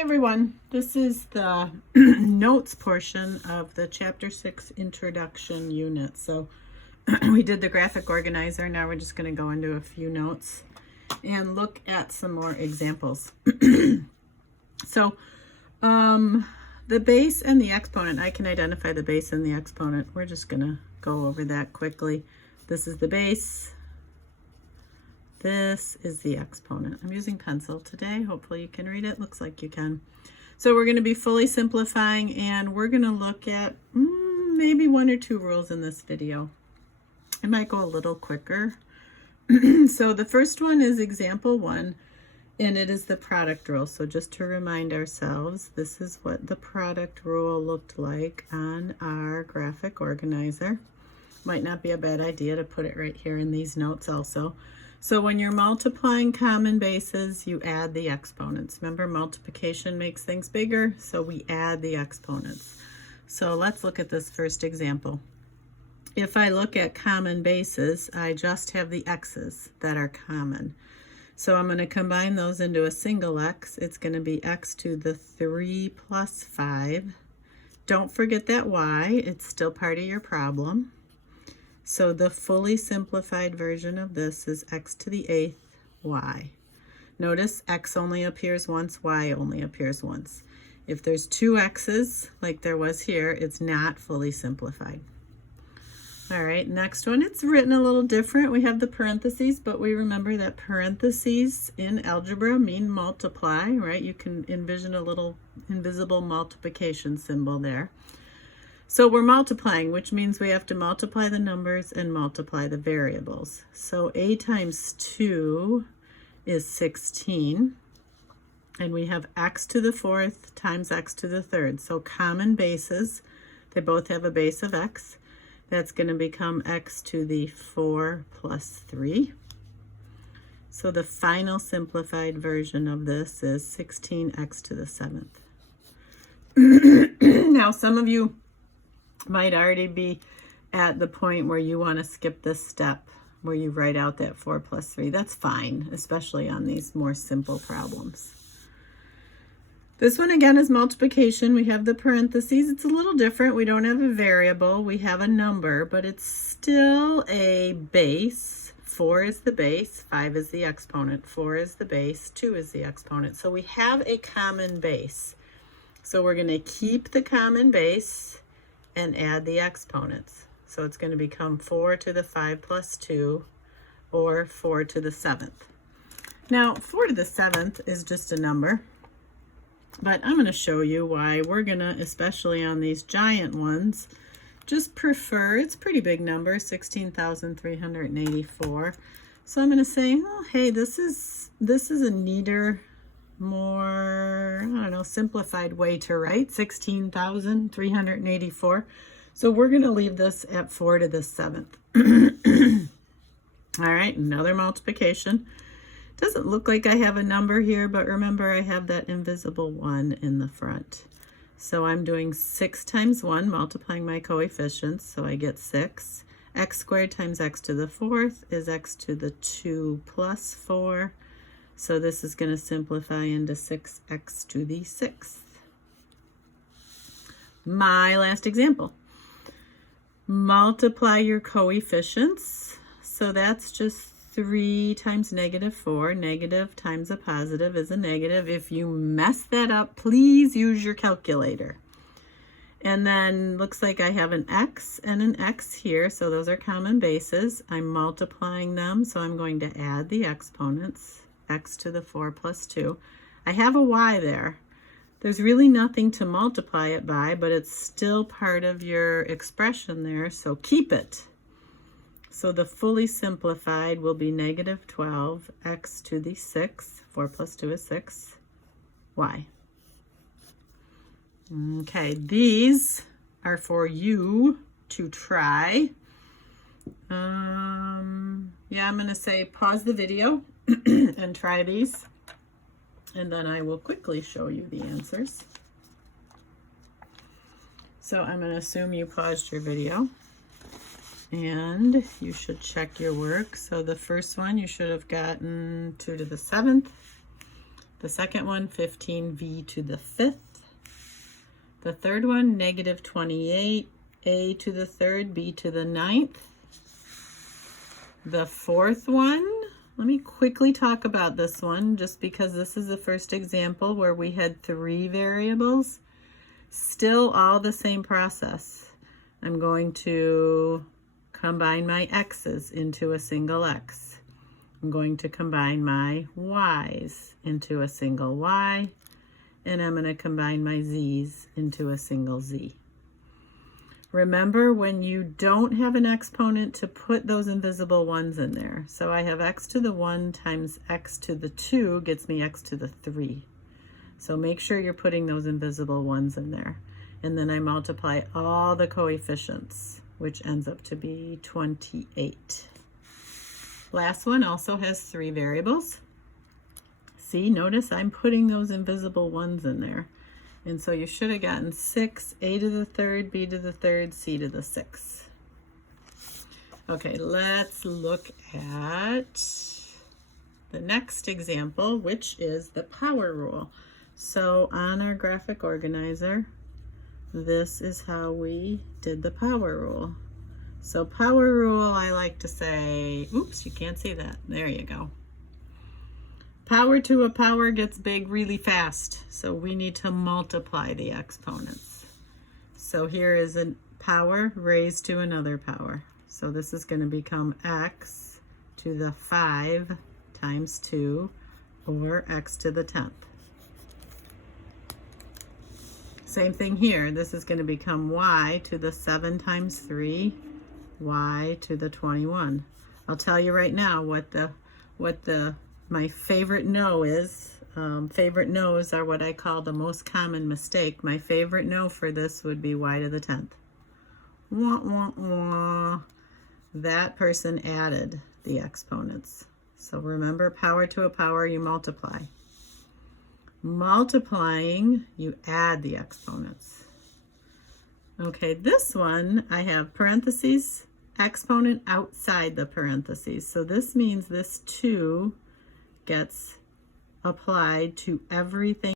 everyone, this is the notes portion of the Chapter 6 Introduction unit. So we did the graphic organizer, now we're just going to go into a few notes and look at some more examples. So the base and the exponent, I can identify the base and the exponent. We're just going to go over that quickly. This is the base. This is the exponent. I'm using pencil today. Hopefully you can read it. Looks like you can. So we're going to be fully simplifying, and we're going to look at maybe one or two rules in this video. I might go a little quicker. So the first one is example 1, and it is the product rule. So just to remind ourselves, this is what the product rule looked like on our graphic organizer. Might not be a bad idea to put it right here in these notes also. So when you're multiplying common bases, you add the exponents. Remember, multiplication makes things bigger, so we add the exponents. So let's look at this first example. If I look at common bases, I just have the x's that are common. So I'm going to combine those into a single x. It's going to be x to the 3 plus 5. Don't forget that y. It's still part of your problem. So the fully simplified version of this is x to the 8th y. Notice x only appears once, y only appears once. If there's two x's, like there was here, it's not fully simplified. All right, next one, it's written a little different. We have the parentheses, but we remember that parentheses in algebra mean multiply, right? You can envision a little invisible multiplication symbol there. So we're multiplying, which means we have to multiply the numbers and multiply the variables. So a times 2 is 16, and we have x to the 4th times x to the 3rd. So common bases, they both have a base of x. That's going to become x to the 4 plus 3. So the final simplified version of this is 16x to the 7th. Now some of you might already be at the point where you want to skip this step where you write out that 4 plus 3. That's fine, especially on these more simple problems. This one again is multiplication. We have the parentheses. It's a little different. We don't have a variable. We have a number, but it's still a base. 4 is the base, 5 is the exponent, 4 is the base, 2 is the exponent. So we have a common base. So we're going to keep the common base and add the exponents. So it's going to become 4 to the 5 plus 2, or 4 to the 7th. Now, 4 to the 7th is just a number, but I'm going to show you why we're going to, especially on these giant ones, just prefer, it's a pretty big number, 16,384. So I'm going to say, oh, hey, this is a neater, more, I don't know, simplified way to write 16,384. So we're going to leave this at 4 to the 7th. All right, another multiplication. Doesn't look like I have a number here, but remember I have that invisible 1 in the front. So I'm doing 6 times 1, multiplying my coefficients, so I get 6. X squared times x to the 4th is x to the 2 plus 4. So this is going to simplify into 6x to the 6th. My last example. Multiply your coefficients. So that's just 3 times negative 4. Negative times a positive is a negative. If you mess that up, please use your calculator. And then looks like I have an x and an x here. So those are common bases. I'm multiplying them, so I'm going to add the exponents. X to the 4 plus 2. I have a y there. There's really nothing to multiply it by, but it's still part of your expression there, so keep it. So the fully simplified will be negative 12 x to the 6. 4 plus 2 is 6. Y. Okay, these are for you to try. Yeah, I'm going to say pause the video and try these, and then I will quickly show you the answers. So I'm going to assume you paused your video, and you should check your work. So the first one, you should have gotten 2 to the 7th. The second one, 15v to the 5th. The third one, negative 28, a to the 3rd, b to the 9th. The fourth one, let me quickly talk about this one just because this is the first example where we had 3 variables. Still all the same process. I'm going to combine my x's into a single x. I'm going to combine my y's into a single y, and I'm going to combine my z's into a single z. Remember, when you don't have an exponent, to put those invisible ones in there. So I have x to the 1 times x to the 2 gets me x to the 3. So make sure you're putting those invisible ones in there. And then I multiply all the coefficients, which ends up to be 28. Last one also has 3 variables. See, notice I'm putting those invisible ones in there. And so you should have gotten 6, a to the 3rd, b to the 3rd, c to the 6th. Okay, let's look at the next example, which is the power rule. So on our graphic organizer, this is how we did the power rule. So power rule, I like to say, oops, you can't see that. There you go. Power to a power gets big really fast, so we need to multiply the exponents. So here is a power raised to another power. So this is going to become x to the 5 times 2, or x to the 10th. Same thing here. This is going to become y to the 7 times 3, y to the 21. I'll tell you right now what my favorite no is. Favorite no's are what I call the most common mistake. My favorite no for this would be y to the 10th. Wah, wah, wah. That person added the exponents. So remember, power to a power, you multiply. Multiplying, you add the exponents. Okay, this one, I have parentheses, exponent outside the parentheses. So this means this 2 gets applied to everything